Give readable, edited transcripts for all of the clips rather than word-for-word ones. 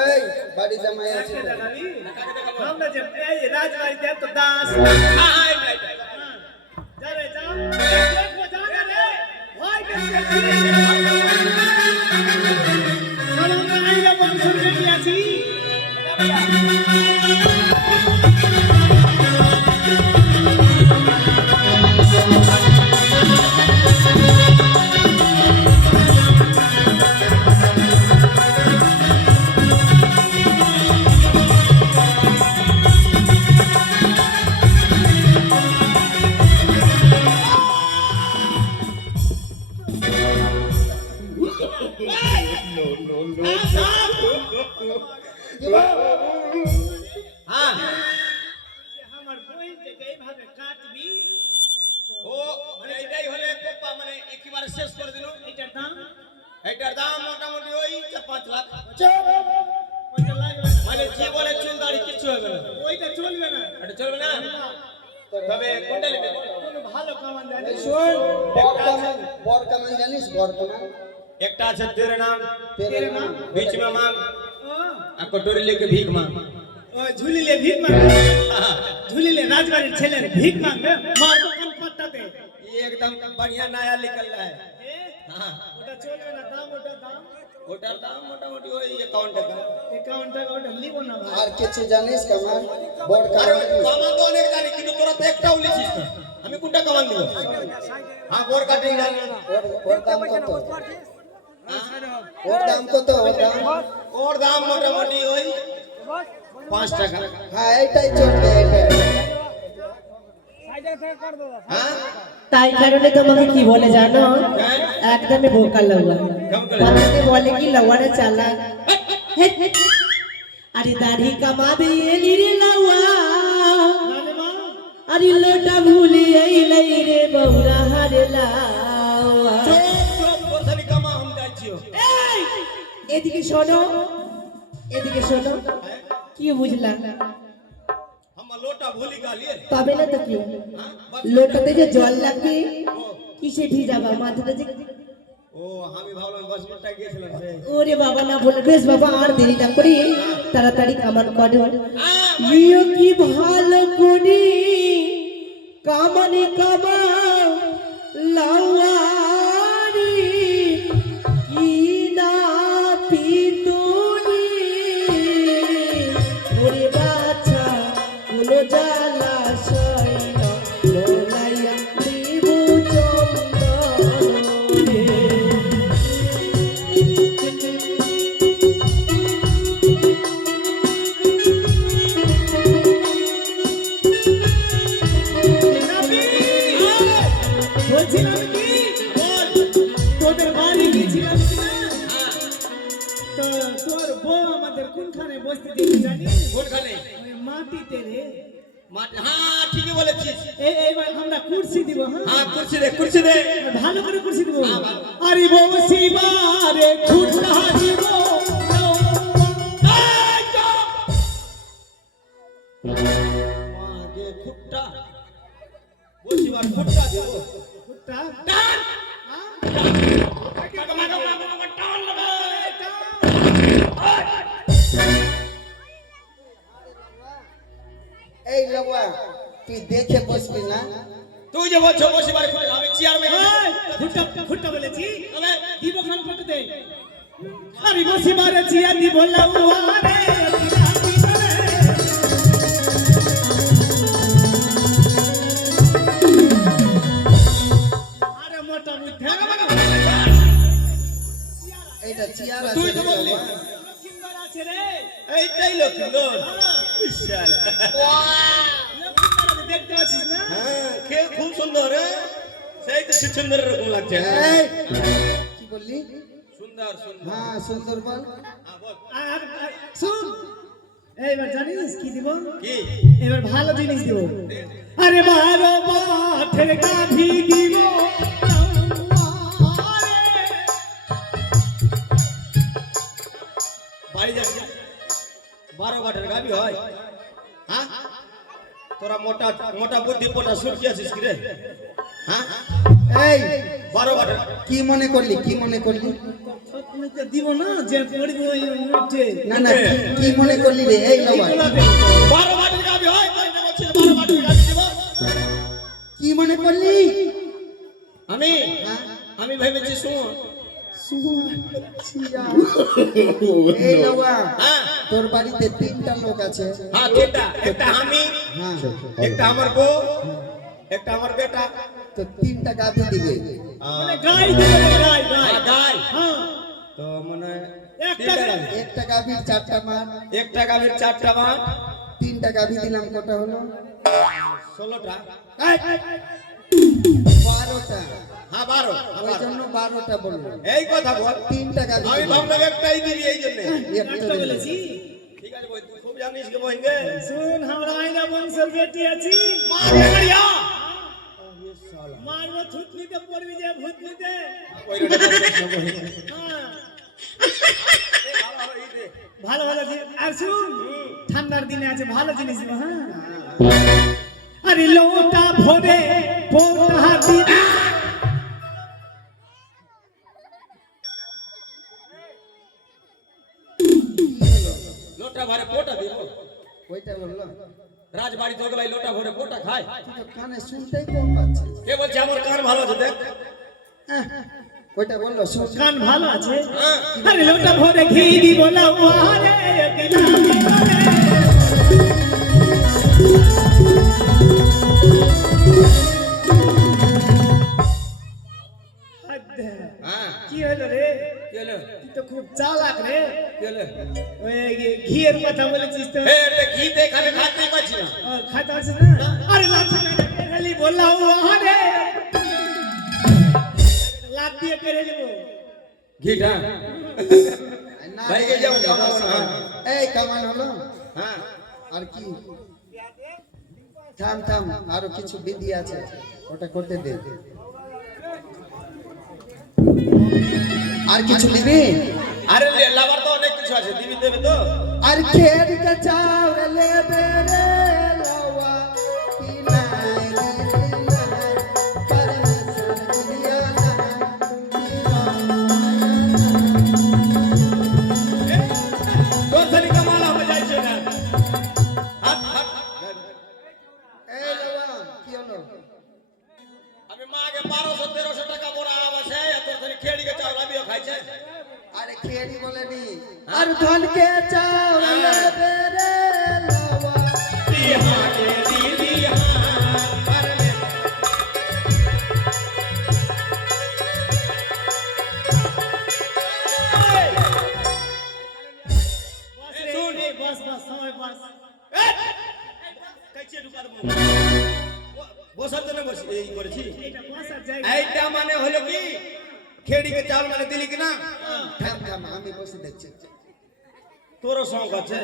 এই বাড়ি জামাই আছে আমরা যে এই রাজবাড়িতে তো দাস হ্যাঁ যা রে যা দেখো যা রে ভয় পেয়েছি আমরা আইলা বংশ রেডি আছি আমার বইটাকে এইভাবে কাটবি ও মানে এটাই হলে কোপা মানে একেবারে শেষ করে দিল। এটার দাম মোটামুটি ওই 4-5 লাখ। ওইটা লাগবে না। মানে যে বলে চুল দাড়ি কিছু হবে না, ওইটা চলবে না। এটা চলবে না। তবে কোনটা নেবে? কোনো ভালো কামান জানি শোন বর কামান জানিস বর কামান একটা আছে तेरे नाम तेरे नाम बीच में मांग ও আর कटोरी लेके भीख मांग। ও ঝুলিলে ভিক মাংবে ঝুলিলে রাজবাড়ির ছেলের ভিক মাংবে মার দোকান পাট্টাতে ये एकदम बढ़िया नया निकल रहा है। এ हाँ ওটা চলবে না দাম ওটা দাম ওটার দাম মোটামুটি ওই 51 টাকা। 51 টাকা ওটা লিব না ভাই আর কিছু জানিস কামান বর আরে কামান কামান তো অনেক জানি কিন্তু তোরা তো একটাও লিখিস না, আমি কোনটা কামান দিব? হ্যাঁ বোর কাটিং জানি। ওর দাম কত ওর দাম কত ওর দাম মোটামুটি ওই 5 টাকা। হ্যাঁ এইটাই চলবে এটাই হ্যাঁ তাই কারণে তোমাকে কি বলে জানো, একদমই বোকা লউয়া। কথাতে বলে কি লউয়ারে চালা, আরে দাড়ি কামাবে এলি রে লউয়া, আরে লোটা ভুলি আইলাই রে বউরা হারে লাউয়া। চুপ বলছালি কামা हम যাচ্ছিও। এই এদিকে শোনো, এদিকে শোনো, কি বুঝলা? हम लोटा भूली गालिए। তবে না তো কি, লোটাতে যে জল লাগবে কিসে ভিজাবা মাথাটা যে। ও আমি ভাবলাম বসমটা গিয়েছিলাম সে। ওরে বাবা না বলে, বেশ বাবা আর দেরি না করি তাড়াতাড়ি কামান করো। ইয়ে কি ভালো করি কামানি কামা লাওয়ারি কি না পিতুনি, ওরে বাছা কোনো জ্বালা সই না লোলাইয়া দেবু চন্দনে। বলছিলাম কি তোদের বাড়ি গেছিলাম কি না তো তোর বউ আমাদের কোনখানে বসতে দিবি জানিস? কোনখানে? ওই মাটিতে রে। হ্যাঁ ঠিকই বলেছিস। এইবার আমরা কুর্সি দিব। হ্যাঁ হ্যাঁ কুর্সি দে কুর্সি দে। ভালো করে কুর্সি দিব। আরে বসিবারে খুঁটা দিব মাগে খুট্টা বসিবার খুট্টা দেব। খুঁটা টান হ্যাঁ? মাগা মাগা মাগা টান লাগা। এই লওয়া তুই দেখে বসবি না তুই যে বলছো বসিবার খুট্টা, আমি চেয়ার মে খুঁটা খুঁটা বলেছি তবে দিব খান পটতে। আরে বসিবারে চিয়া দিব লাউয়ারে আরে মোটা মুঠে এইটা চেয়ার তুই আছে তো বললি লক্ষিন্দর আছে রে। এইটাই লক্ষিন্দর। বিশাল। লক্ষিন্দর দেখতে আছিস না? হ্যাঁ কে খুব সুন্দর রে, সেই তো সুন্দর রকম লাগছে। এই, কি বললি সুন্দর সুন্দর। হ্যাঁ সুন্দর বল হ্যাঁ বল আর শুন এইবার জানিস কি দিব? কি? এবার ভালো জিনিস দিব। আরে 12 মাঠের গাভী দিব বাড়ি যাচ্ছি 12 বাটের গাবি হয়। হ্যাঁ তোরা মোটা মোটা বুদ্ধি পোটা সুরকি আছিস কি রে? হ্যাঁ এই 12 বাটের কি মনে করলি, কি মনে করলি? তুমি তো দিব না যে পড়ব ওই উঠে না না, কি মনে করলি রে? এই লওয়া 12 বাটের গাবি হয় তাই না বলছিল 12 বাটের গাবি দিব। কি মনে করলি? আমি ভেবেছি শুন এই লওয়া, হ্যাঁ তোর বাড়িতে 3টা লোক আছে। হ্যাঁ তিনটা, একটা আমি, হ্যাঁ, একটা আমার বউ, একটা আমার বেটা। তো 3টা গাভী দিবে। মানে গাই দিবে গাই গাই গাই হ্যাঁ তো মনে একটা একটা গাভীর 4টা মাঠ, একটা গাভীর 4টা মাঠ, 3টা গাভী দিলাম, কটা হলো? 16টা। 12টা। হ্যাঁ 12, ওই জন্য 12টা বললো। এই কথা বল। 3টা গাভী আমি দিলাম। ভাবলাম একটাই দিবি এই জন্য। একটা একটা দিলাম। বলেছি ঠিক আছে বই, তুই খুব জানিস কে বইঙ্গে শুন আমরা আইনা বংশের বেটি আছি মা বেরিয়া মারবো থুতনিতে পড়বি যে ভূতনিতে ওই রে হ্যাঁ ভালো ভালো আর শুন ঠান্ডার দিনে আছে ভালো জিনিস দিব হ্যাঁ আরে লোটা ভরে পোটা দিয়ে লোটা ভরে পোটা দিব। ওইটা বললো। রাজবাড়ি তো গলাই লোটা ভরে পোটা খায়। তুই তো কানে শুনতেই কম পাচ্ছিস। কে বলছে আমার কান ভালো আছে দেখ। ওইটা বললো শোন। কান ভালো আছে হ্যাঁ আরে লোটা ভরে ঘি দিব লাউয়া রে গেলামি হ্যাঁ কি হলো রে কি হলো তুই তো খুব চালাক রে কি হলো ওই ঘিয়ের কথা বলেছিস তো এ রে ঘি দেখাবে খাতেই পাচ্ছি না। খাতা আছে না আরে লাথি মেরে খালি বললাম আরে লাথ দিয়ে কেড়ে নেবো ঘিটা না, ভাই কে যাও কামাবো না। এই কামান হলো। হ্যাঁ আর কি? থাম থাম, আরো কিছু বিধি আছে, ওটা করতে দে। আর কিছু নিবি? আরে লাভার তো অনেক কিছু আছে দিবি দেবে তো। আর খের কে চাউল লেবে রে লাওয়া, কি নাই রে নাই, পরমেশ্বর দিয়া নাই, তোর সারি কামাল হবে যাইছে না। হাত হাত এই লাওয়া, কি হলো? আমি মাকে 1200-1300 টাকা মোরা আছে তোর সারি খেড়িকে চাউল আমিও খাইছে। আরে খেরি বলেনি, আর ধন কে চাউল লেবে রে লাওয়া, বিহা কে দিদি হ্যাঁ করবে শুন বস বস সময় বস কাইছে ঢুকা দেব। বসার জন্য বসি এই করেছি। এটা বসার জায়গা এইটা মানে হলো কি খেড়িকে চাউল মানে দিলি কি না। থাম থাম, আমি বসে দেখছি। তোরও শখ আছে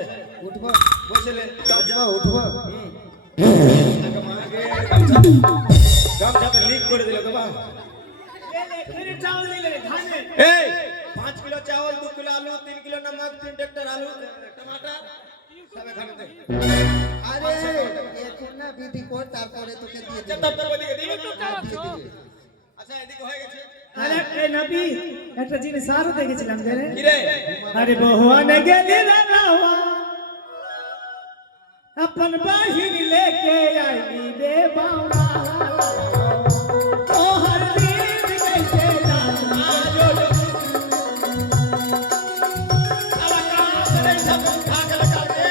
উঠবো, বসলে যাও উঠবো। গামছাতে লিক করে দিল তো বা। খেরে চাউল দিলে ধানে এই 5 কিলো চাউল 2 কিলো আলু 3 কিলো নমক 3 ট্রাক্টর আলু টমাটার সব এখানে দে। আরে এখন না বিধি কর, তারপরে তোকে দিয়ে আচ্ছা দেব। তব তব দিকে দিবি তো। দিয়ে দিবে। আচ্ছা এদিকে হয়ে গেছে। আরে এই নবী একটা জিনিস আরো দেখেছিলাম যে রে কি রে আরে বহুয়ানে গেলি রে নাওয়া अपन बाहिर लेके आई बे बावड़ा ओ हर दिन कैसे जाना जो আলা কাম করে সব খা গেল কাকে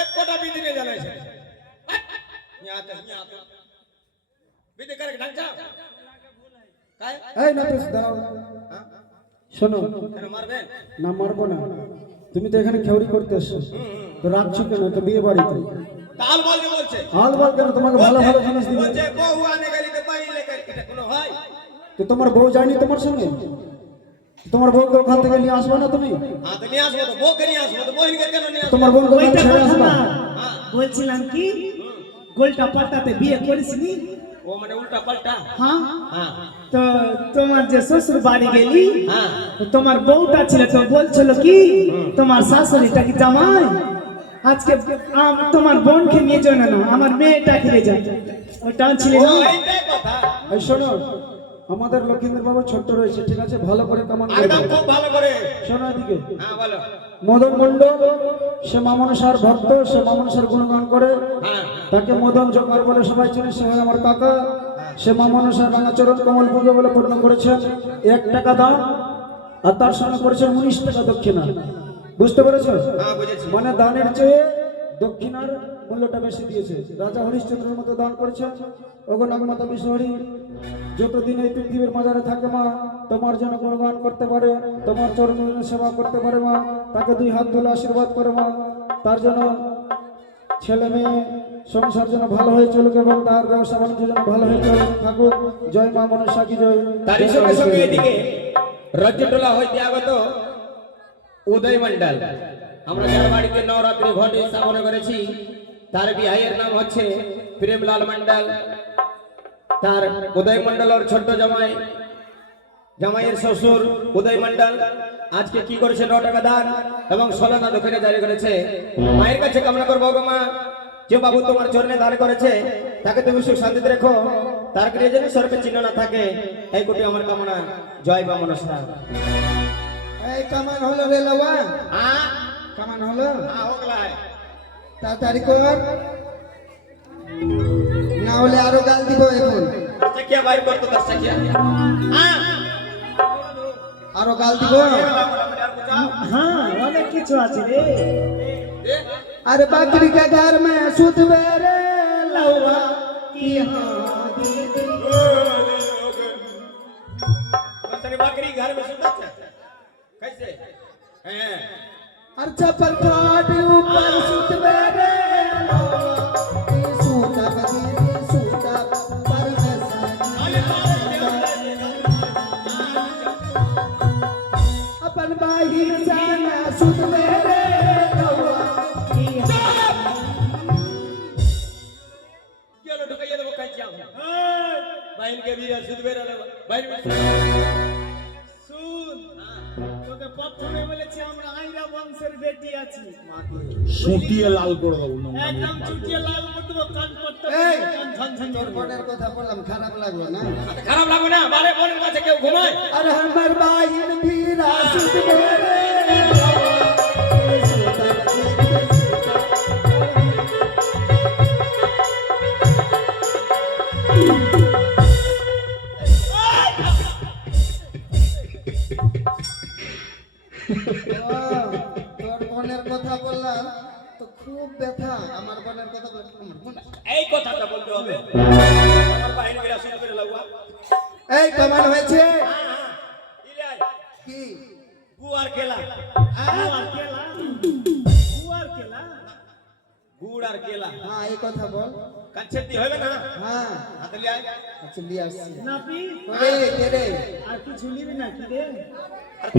এক কোটা বিধি নে জানাই છે ન્યા તો বিধি করে ঢাক যা কায় এই নাপিস দাঁড়াও, শোনো, কেন মারবেন না মারবো না। তুমি তো এখানে খেউরি করতে এসছো, তো রাখছো কেন? তো বিয়ে বাড়িতে তাল বলতে বলছে হাল বল কেন? তোমাকে ভালো ভালো জিনিস দিবে। বলছে বউ আনে গেলি তো পাই লেগে এটা কোনো হয়। তো তোমার বউ যায়নি তোমার সঙ্গে? তোমার বউকে ওখান থেকে নিয়ে আসবে না তুমি? হ্যাঁ তো নিয়ে আসবো তো বউকে নিয়ে আসবো তো বহিনকে কেন নিয়ে আসবো। তোমার বোনকে ওখানে ওইটা ছেড়ে কথা আসবা? না বলছিলাম কি গোলটা পাল্টাতে বিয়ে করিসনি ও মানে উল্টা পাল্টা। হ্যাঁ হ্যাঁ তো তোমার যে শ্বশুর বাড়ি গেলি হ্যাঁ তো তোমার বউটা ছিল তো বলছিল কি তোমার শাশুড়িটা কি জামাই আজকে তোমার বোনকে নিয়ে যাও না, আমার মেয়েটা খেলে যাও। ওই টানছিলে ও না? এইটাই কথা। এই শোনো, আমাদের লক্ষিন্দর বাবু ছোট্ট রয়েছে, ঠিক আছে, ভালো করে কামান একদম করবে। খুব ভালো করে। শোনো এদিকে, হ্যাঁ বলো। মদন মন্ডল সে মামনসার ভক্ত, সে মামনসার গুণগান করে, হ্যাঁ তাকে মদন জোকার বলে সবাই চেনে, সে হয় আমার কাকা। সে মামনসার রাঙাচরণ কমল পুজো বলে পূর্ণ করেছেন 1 টাকা দান, আর তার সঙ্গে করেছেন 19 টাকা দক্ষিণা। বুঝতে পেরেছো? হ্যাঁ বুঝেছি। মানে দানের চেয়ে দক্ষিণার মূল্যটা বেশি দিয়েছে। রাজা হরিশ্চন্দ্রের মতো দান করেছে। ওগো নাগমাতা বিশ্বহরি, যতদিন এই পৃথিবীর মাঝারে থাকে মা, তোমার জন্য গুণগান করতে পারে, তোমার চরণ সেবা করতে পারে মা, তাকে 2 হাত তুলে আশীর্বাদ করে মা, তার জন্য ছেলে মেয়ে সংসার যেন ভালো হয়ে চলুক এবং তার ব্যবসা বাণিজ্য যেন ভালো হয়ে থাকুক। জয় মা মনসা কি জয়। তারই সঙ্গে সঙ্গে এদিকে রজ্জটোলা হইতে আগত উদয় মন্ডল, আমরা যার বাড়িতে নবরাত্রি ঘটে স্থাপন করেছি, তার বিহাইয়ের নাম হচ্ছে প্রেমলাল মন্ডল। তার উদয় মন্ডলের ছোট্ট জামাই, জামাইয়ের শ্বশুর উদয় মন্ডল আজকে কি করেছে 9 টাকা দান এবং 16 না দক্ষিণা জারি করেছে। মায়ের কাছে কামনা করবো গো মা, যে বাবু তোমার চরণে দান করেছে তাকে তুমি সুখ শান্তিতে রেখো, তার গৃহে যেন সর্পের চিহ্ন না থাকে, এই কোটি আমার কামনা। জয় মা মনসা। এই কামান হলো রে লাওয়া, হ্যাঁ কামান হলো, হ্যাঁ হোগলাই। তাড়াতাড়ি কর, না হলে আরো গাল দিব এখন, চাকিয়া বাইর করতো তার চাকিয়া। হ্যাঁ আরো গাল দিব। হ্যাঁ, অনেক কিছু আছে রে। अरे बकरी के घर में सुध मेरे लौआ की हाँ दीदी। बसरी बकरी घर में सुता है कैसे हैं? और चप्पल काट ऊपर सुध मेरे लौआ की सूता दीदी सूता पर में अपन भाई जाना सुध मेरे लौआ की हाँ। चलो ढुकाइए दो कहीं जाओ। बहन के वीर सुध बेरा बहन শুন, তোকে প্রথমে বলেছি আমরা আইরা বংশের বেটি আছি। সুটিয়ে লাল করে দেবো না একদম চুটিয়ে লাল করে দেবো, কান করতে এই, ঝন ঝন তোর বোনের কথা বললাম, খারাপ লাগলো না? খারাপ লাগবে না, বারে বোনের কাছে কেউ ঘুমায়। अरे हमर बाहिन भी रासुद मेरे लौआ की सूता दीदी सूता। তোর বোনের কথা বললাম তো খুব ব্যথা, আমার বোনের কথা বললাম, আমার বোন। এই কথাটা বলতে হবে। আমার বাহিনী বিরা শুরু করে লাগবা। এই কেমন হয়েছে ইলাই কি গুয়ার খেলা। গুয়ার কেলা, গুয়ার কেলা। গুড় আর কেলা হ্যাঁ এই কথা বল। কাছেতি হবে না? হ্যাঁ হাতে লিয়ে আয়। আচ্ছা লিয়ে আসছি। নাপি, কে কে রে? আর কিছু নিবি না কি রে? আর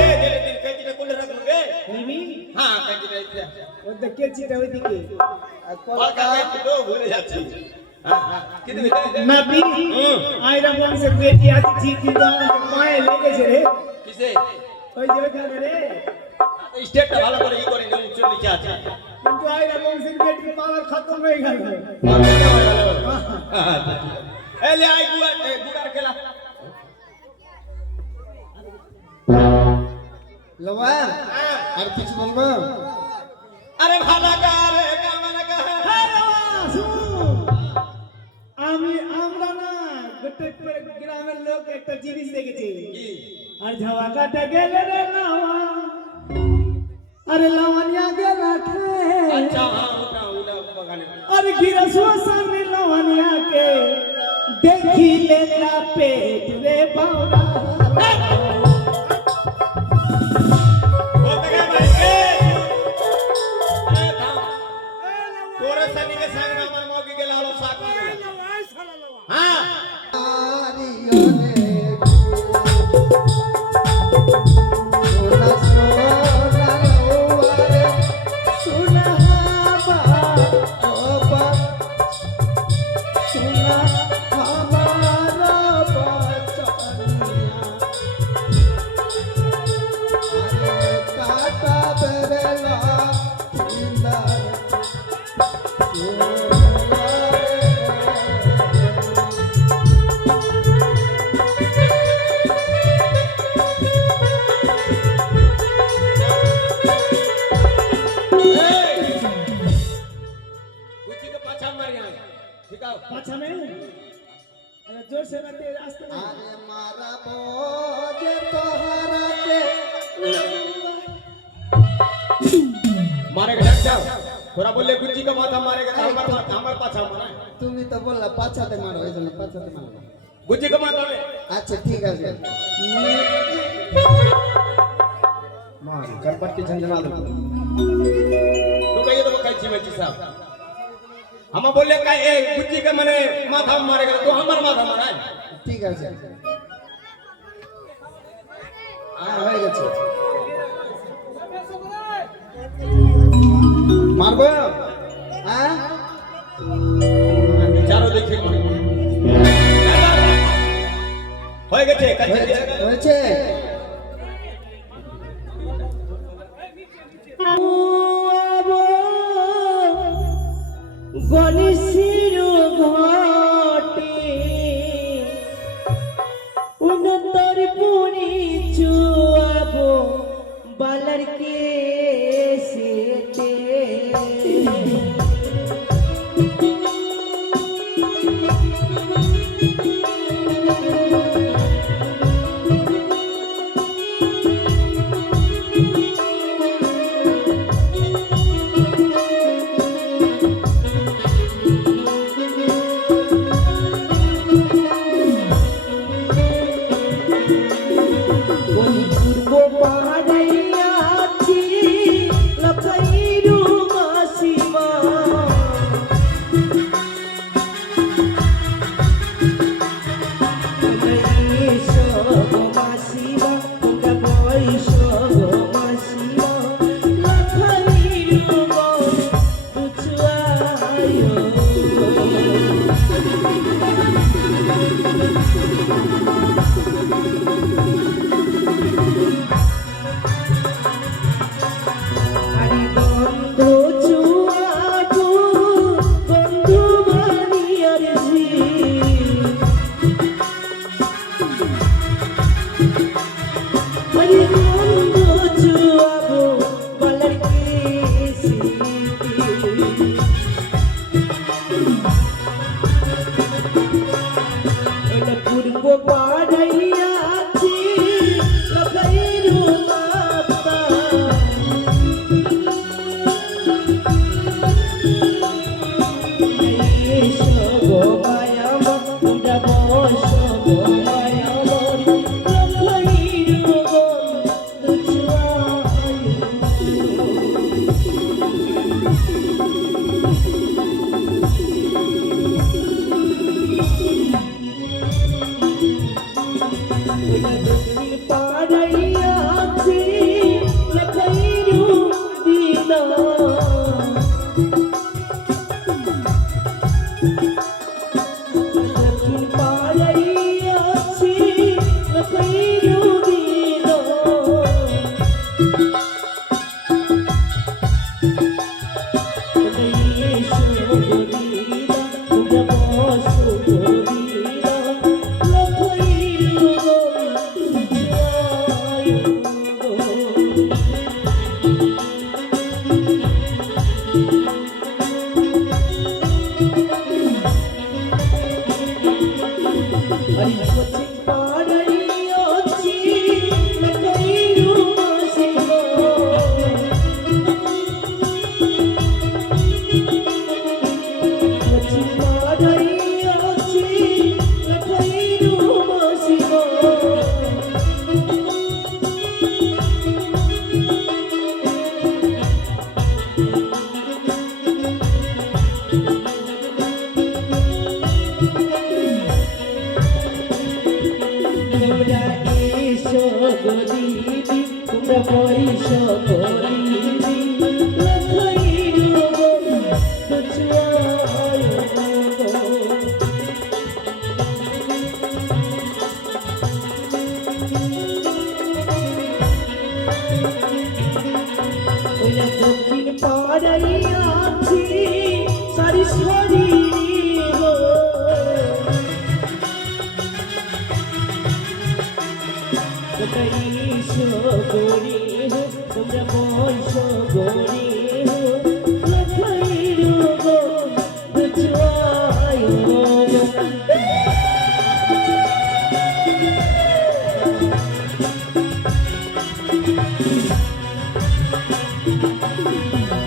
এ দেলে দিন কেজিটা কোলে রাখলু গে। নিবি? হ্যাঁ কেজিটা ইতিয়া। ওই দেখ কেচিটা ওইদিকে। আর বালকা কলকা কেজি তো ভুলে যাচ্ছি। হ্যাঁ হ্যাঁ কি দিবি? নাপি, আইরা বংশের বেটি আছি, জিতি দাও, পায়ে লেগেছে রে। কিসে? ওই যে ওইখানে রে। স্টেটটা ভালো করে ই করে নিউ উচ্চ নিচে আছে। কিন্তু আইরা বংশের বেটির পাওয়ার খতম হয়ে গেল। এলে আই গুড়ার খেলা। লওয়া আর কিছু বলবো? আরে ভালো কারে কামনা কা। আমরা না গোটে গ্রামের লোক একটা জিনিস দেখেছি। কি? আর ঝাওয়া কাটা গেলে রে লাওয়া, আরে লাওয়ানিয়া গেলা আচ্ছা খে, হ্যাঁ ওটা বাগানে। আর গিরসুয়া সামনে লাওয়ানিয়া কে দেখিলে তা পেট রে বাউরা। बोलते क्या भाई ए थाम तोरे सनी के संग हमर मौकी के लालो साथ में हां काटा बेला गुच्ची के पाछा मारी आए ठीक है पाछा में अरे जोर से ना तेज आस्ते में अरे मारा बोझे तोहरा के मारेगा डर जाओ थोड़ा बोले गुच्ची का माथा मारेगा तो हमारे पाछा मारा है তুমি তো বললা পাছাতে মারো এইজন্য পাছাতে মারো गुच्ची का माथा में আচ্ছা ঠিক আছে মার करपट्टी झंझना दो तो कहिए तो वो कैची में साहब हम बोले का ए गुच्ची का मने माथा मारेगा तो हमार माथा मारा है ঠিক আছে হয়ে গেছে মারবো হ্যাঁ चारों देखिए হয়ে গেছে হয়েছে গণেশের ঘটে উন্নতর পুরি চুয়াবো বালার কে সেতে তোমরা বসবরে লখাইরু গো বুঝায়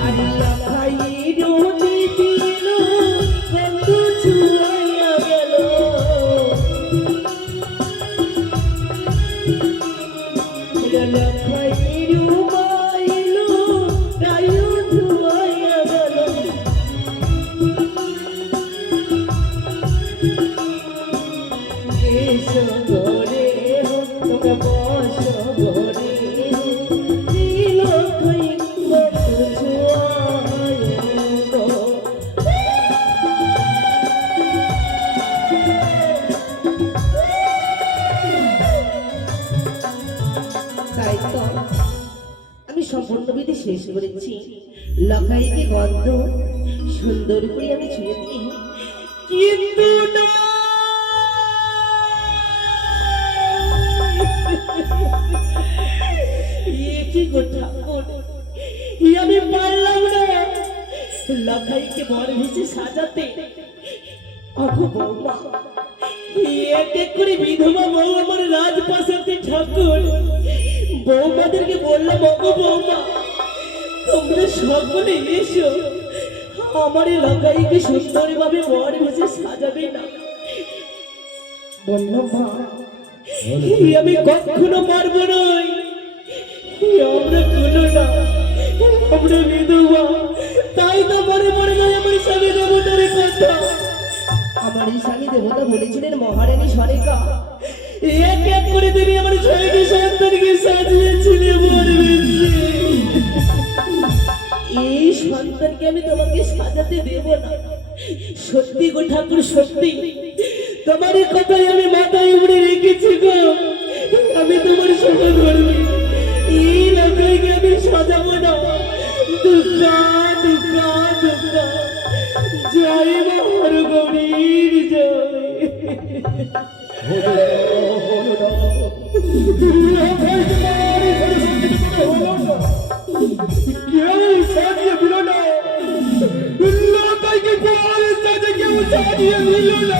আরে লখাইরু দিদিল বন্ধু ছুঁয়া গেল লখাইরু মাইলো রায়ু ধুয়া গেল এসো ঘরে তোমরা বসো ঘরে লখাই বন্ধু ছুঁয়া তাই তো আমি সম্পূর্ণ বিধি শেষ করেছি। লখাইকে গন্ধ সুন্দর করে আমি ছুঁয়ে দিই, কিন্তু না এ কি গো ঠাকুর, আমি পারলাম না লখাইকে বর ভেসে সাজাতে। আখো বৌমা, এক এক করে বিধবা বউ আমার রাজপ্রাসাদে ঠাকুর। বৌমাদেরকে বললাম, ওগো বৌমা তোমরা সকলে এসো, আমার লখাইকে সুন্দরভাবে বর ভেসে সাজাবে না। বললাম মা, আমি কখনো পারবো নই, আমরা কোনো না, আমরা বিধবা। তাই তো মনে মনে নয় আমার স্বামী দেবতার কথা। আমার এই স্বামী দেবতা বলেছিলেন মহারানী সরেকা, এক এক করে তুমি আমার ছয়টি সন্তানকে সাজিয়েছিলে বর ভেসে। এই সন্তানকে আমি তোমাকে সাজাতে দেব না। সত্যি গো ঠাকুর, সত্যি তোমার এই কথাই আমি মাথায় উড়ে রেখেছি গো। আমি তোমার শপথ করবি, এই লখাইকে আমি সাজাবো না। দুর্গা দুর্গা দুর্গা জয় মহর গৌরীর জয়। কেউ সাজিয়ে দিল না, লখাইকে বর সাজে কেউ সাজিয়ে দিল না।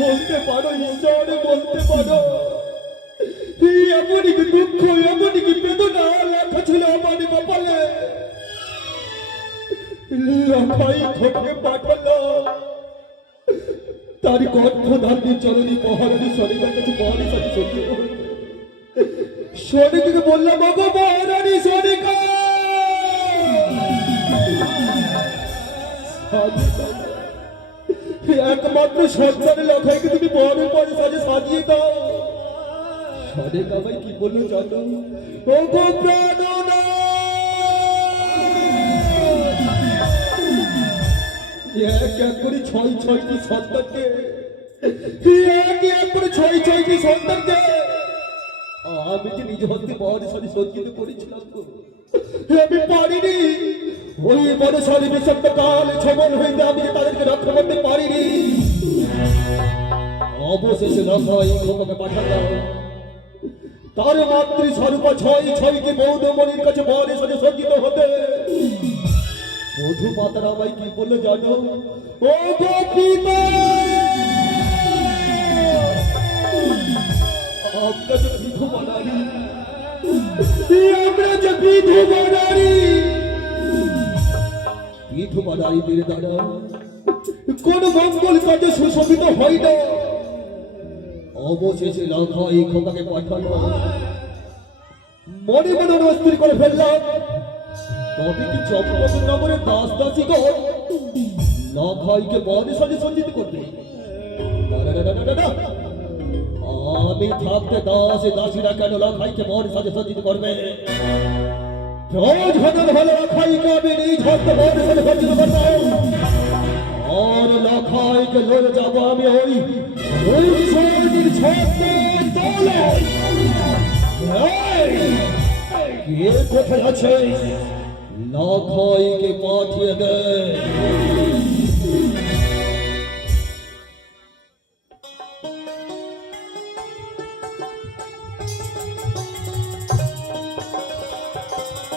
বলতে পারো ঈশ্বর, বলতে পারো এমনই কি দুঃখ, এমনই কি বেদনা লেখা ছিল আমার কপালে। লখাই খোকে পাঠালো, তার গর্ভধারী চরণী মহারানী সরিকার কাছে মহারানী সাথে সত্যি সরিকাকে বললাম, বাবা মহারানী সরিকা একমাত্র সন্তান লখাইকে তুমি বরের পরে সাজে সাজিয়ে দাও। সরিকা ভাই কি বললো জানো? ও গো প্রাণনা, এক এক করে ছয়টি সন্তানকে, এক এক করে ছয়টি সন্তানকে আমি যে নিজ হস্তে বরের সাথে সজ্জিত করেছিলাম গো। আমি পারিনি, ওই বড় সারি বিষাক্ত কাল ছবল হইতে আমি যে তাদেরকে রক্ষা করতে পারিনি। অবশেষে লখাই খোকাকে পাঠালাম, তার মাতৃ স্বরূপা ছয়টি বৌদ্ধমণির কাছে বরের সাথে সজ্জিত হতে। মধু মাতারা আমায় কি বললো জানো? ও গো পিতা, আমরা যে বিধবা নারী, আমরা যে বিধবা নারী, বিধবা নারীদের দ্বারা কোন মঙ্গল কাজে সুশোভিত হয় না। অবশেষে লখাই খোকাকে পাঠালো, মনে মনে অস্থির করে ফেললাম। তবে কি চম্পক নগরের দাস দাসীগণ লখাইকে বরের সাথে সজ্জিত করবে? আমি থাকতে দাসীরা কেন লখাইকে বরের সাথে সজ্জিত করবে? রোজ ভজন হলে লখাইকে আমি নিজ হস্তে বরের সাথে সজ্জিত করবো, আর লখাইকে লয়ে যাবো আমি ওই শরীর ছত্রের দৌলতে। কে কোথায় আছে? লখাইকে পাঠিয়ে দে।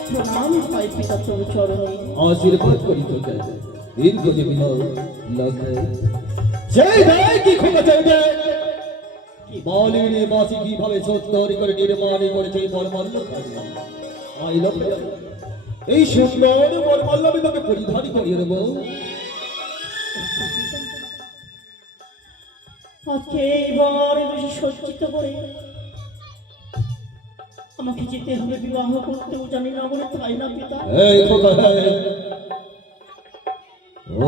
প্রণাম হয় পিতা তোর চরণে। আশীর্বাদ করি তোকে দীর্ঘজীবী হও লক্ষ্মী। জয় দেয় কি ক্ষমা চাই দেয় বলেন এ বাসি কিভাবে সুন্দর করে নির্মাণ করেছে এই বরমাল্য খানি। আই লক্ষ্মী এই সুন্দর বরমাল্য আমি তোকে পরিধান করিয়ে দেবো। আজকে এইবার বেশি সজ্জিত করে আমাকে যেতে হবে বিবাহ করতেও জানি না বলে, তাই না পিতা? এই খোকা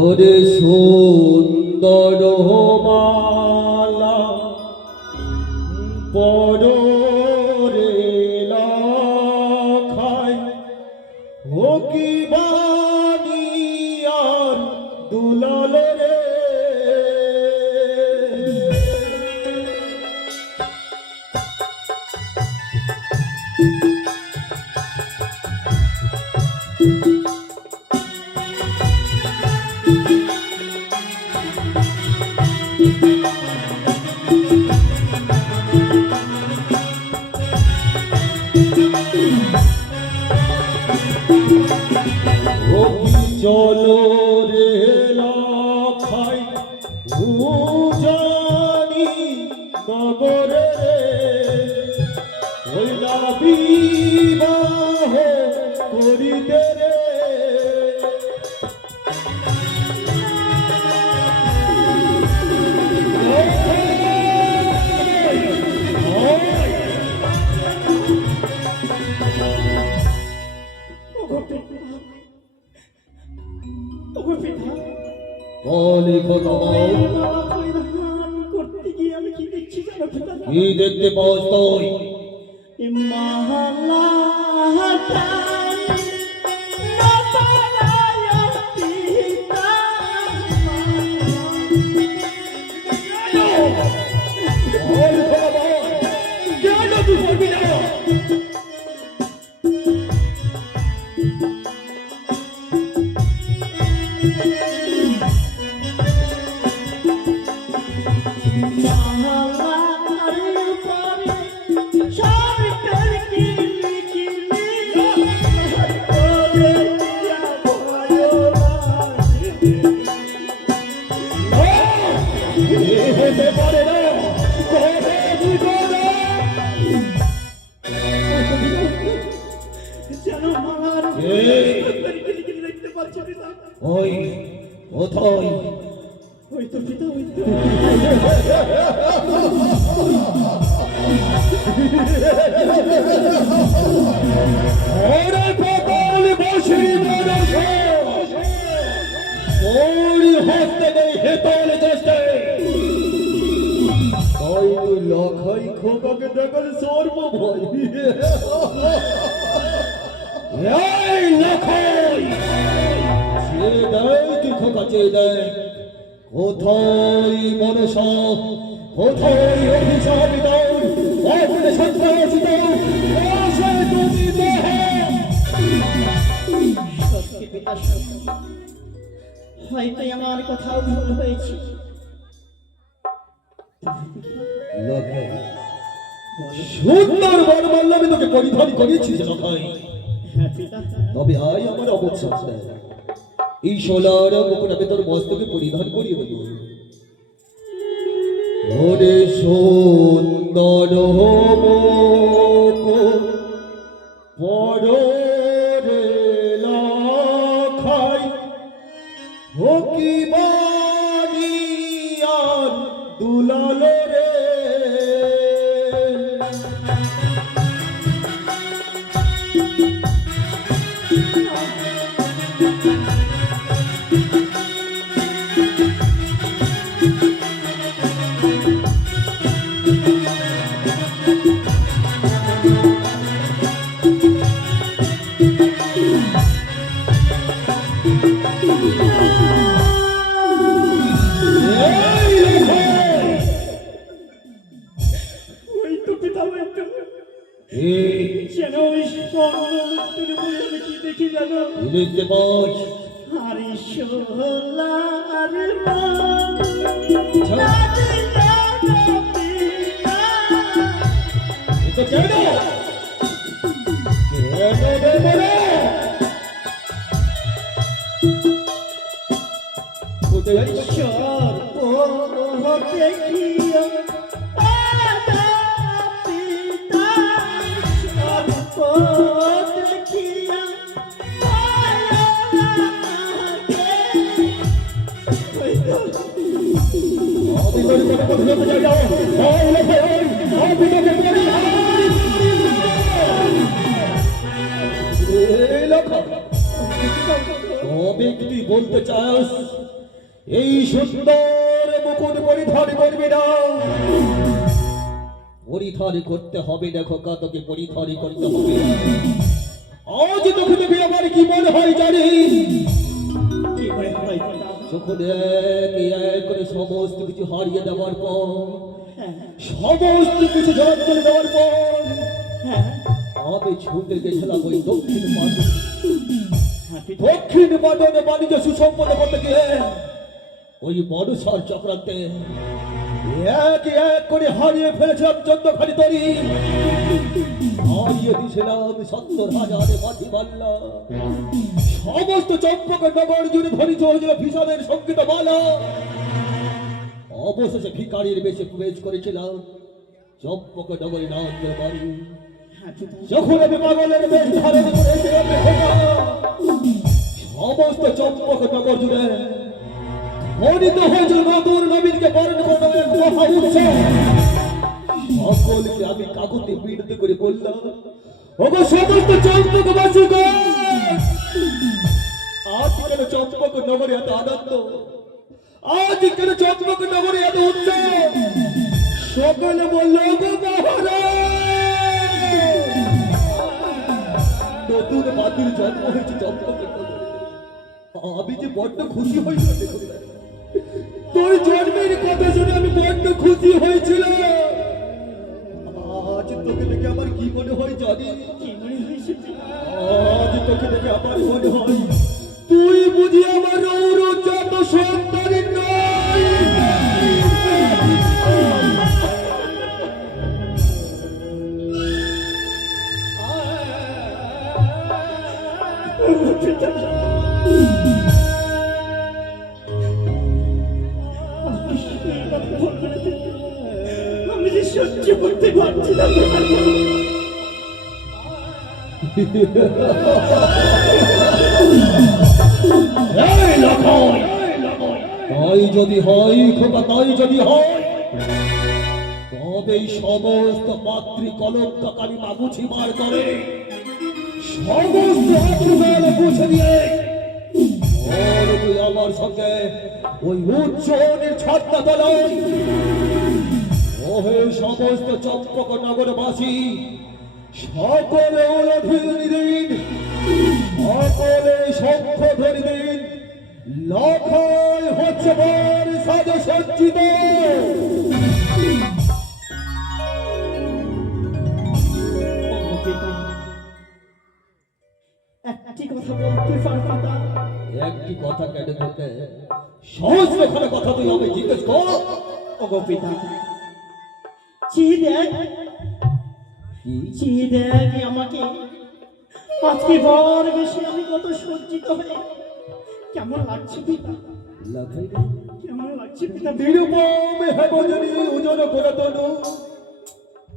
ওরে সুন্দর মালা পরে লাখাই ও কি বাণী আর দুলাল রে। চলো রে লাখাই উজানি নগরে হইলা বিবাহ করিতে রে। ওগো পিতা, বলি খোকা মালা পরিধান করতে গিয়ে আমি কি দেখছি জানো পিতা? কি দেখতে পাস তুই? এ মালাটা কেন তুই করবি না? ওই কোথায়? ওই তো পিতা, ওই তো। ওরে কপাল বসরি মানুষ ওরি হস্তে নেই হেতল চেষ্টা তাই তো লখাই খোকাকে দেখার সর্ব ভয়। এই লখাই সে দেয় কি খোকা চেয়ে দেয় কোথায় মনসা কোথায় অভিশাপ দাও অগ্নি সন্ত্রাস দাও আসে তুমি দেহ। সত্যি পিতা, সত্যি। হয়তো আমার কোথাও ভুল হয়েছে। সুন্দর বরমাল্য আমি তোকে পরিধান করিয়েছি যে লখাই। হ্যাঁ পিতা, তবে আয় আমার অবচ্ছেদ দেয় এই সোলার মুকুট আমি তোর মস্তকে পরিধান করিয়ে দেবো। ওরে সুন্দর মুকুট পরে লাখাই ও কি বাণী আর দুলাল রে। ওই তো পিতা, ওই তো। যেন ওই স্বর্ণ মুক্তির উপরে আমি কি দেখি জানো? দেখতে পাই আরে সোলার কেন দেব না? সর্প দেখিয়া মাতা পিতা সর্প দেখিয়া তবে কি তুই বলতে চাস এই সুন্দর মুকুট পরিধান করবি না? পরিধান করতে হবে না খোকা, তোকে পরিধান করতে হবে। আজ তোকে দেখে আমার কি মনে হয় জানিস? কি মনে হয় পিতা? যখন এক এক করে সমস্ত কিছু হারিয়ে দেওয়ার পর, হ্যাঁ সমস্ত কিছু জড় করে দেওয়ার পর হ্যাঁ আমি ছুটে গেছিলাম ওই দক্ষিণ পাটন। হ্যাঁ পিতা। দক্ষিণ পাটনে বাণিজ্য সুসম্পন্ন করতে গিয়ে ওই বড়সার চক্রান্তে এক এক করে হারিয়ে ফেলেছিলাম 14খানি তরি, হারিয়ে দিয়েছিলাম 70,000 মাটি মাল্লা, সমস্ত চম্পক নগর জুড়ে ধ্বনিত হয়েছিল ভীষণের সঙ্গীত মালা। অবশেষে ভিকারির বেশে প্রবেশ করেছিলাম চম্পক নগরী নান্দ বাড়ি। হ্যাঁ পিতা। যখন আমি পাগলের বেশ ধারণ করেছিলাম সমস্ত চম্পক নগর জুড়ে ধ্বনিত হয়েছিল নতুন নবীনকে বরণ করানো এক মহা উৎসব। সকলকে আমি কাকুতি বিনতি করে বললাম, ওগো সমস্ত চম্পকবাসী গো, আজ কেন চম্পক নগরে এত আনন্দ, আজ কেন চম্পক নগরে এত উৎসব? সকলে বলল, গো মহারাজ, নতুন মাটির জন্ম হয়েছে চম্পক নগরে। আমি যে বড্ড খুশি হয়েছিল, দেখুন তোর জন্মের কথা শুনে আমি বড্ড খুশি হয়েছিল। আজ তোকে দেখে আমার কি মনে হয় জানি? কি মনে হয়েছে পিতা? আজ তোকে দেখে আমার মনে হয় তুই বুঝি আমার রৌরজাত সন্তানের নয়। আমি যে সহ্য করতে পারছি না তোমার এই লক্ষণ, তাই যদি হয় খোকা, তাই যদি হয়, তবে এই সমস্ত মাতৃ কলঙ্ককারী মাগুছি বার করে সমস্ত অপমান মুছে দিয়ে আর তুই আমার সঙ্গে ওই উচ্চনের ছাত্রা তলায় ওহে সমস্ত চম্পক নগরবাসী সকলে ওলাধুলি দিন, সকলে শঙ্খ ধরি দিন, লক্ষায় হচ্ছে বর সাজে সজ্জিত। একটি কথা বলতে পারবা না? একটি কথা কেন তোকে সহস্রখানে কথা তুই আমি জিজ্ঞেস কর। ওগো পিতা, চেয়ে দেখ, চেয়ে দেখ আমাকে আজকে বর বেশি আমি কত সজ্জিত হয়ে কেমন লাগছে পিতা? লাখাই কেমন লাগছে পিতা? নিরুপম হেমজনী উজ্জ্বল করে তনু,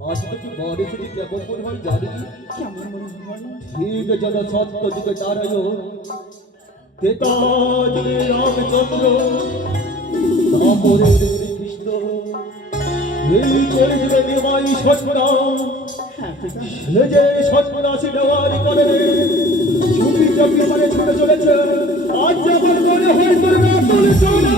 আজ তোকে বরে যদি কেমন মনে হয় জানি? কেমন মনে হয়? ঠিক যেন সত্য যুগে নারায়ণ, তেতা যুগে রামচন্দ্র, তারপরে কৃষ্ণ, এই করে যুগে নিমাই সন্ন্যাস, হ্যাঁ পিতা। সে যে সন্ন্যাসী নেওয়ার করে চুপি চাপি মানে ছুটে চলেছে। আজ আমার মনে হয় তোর না তুলে চলে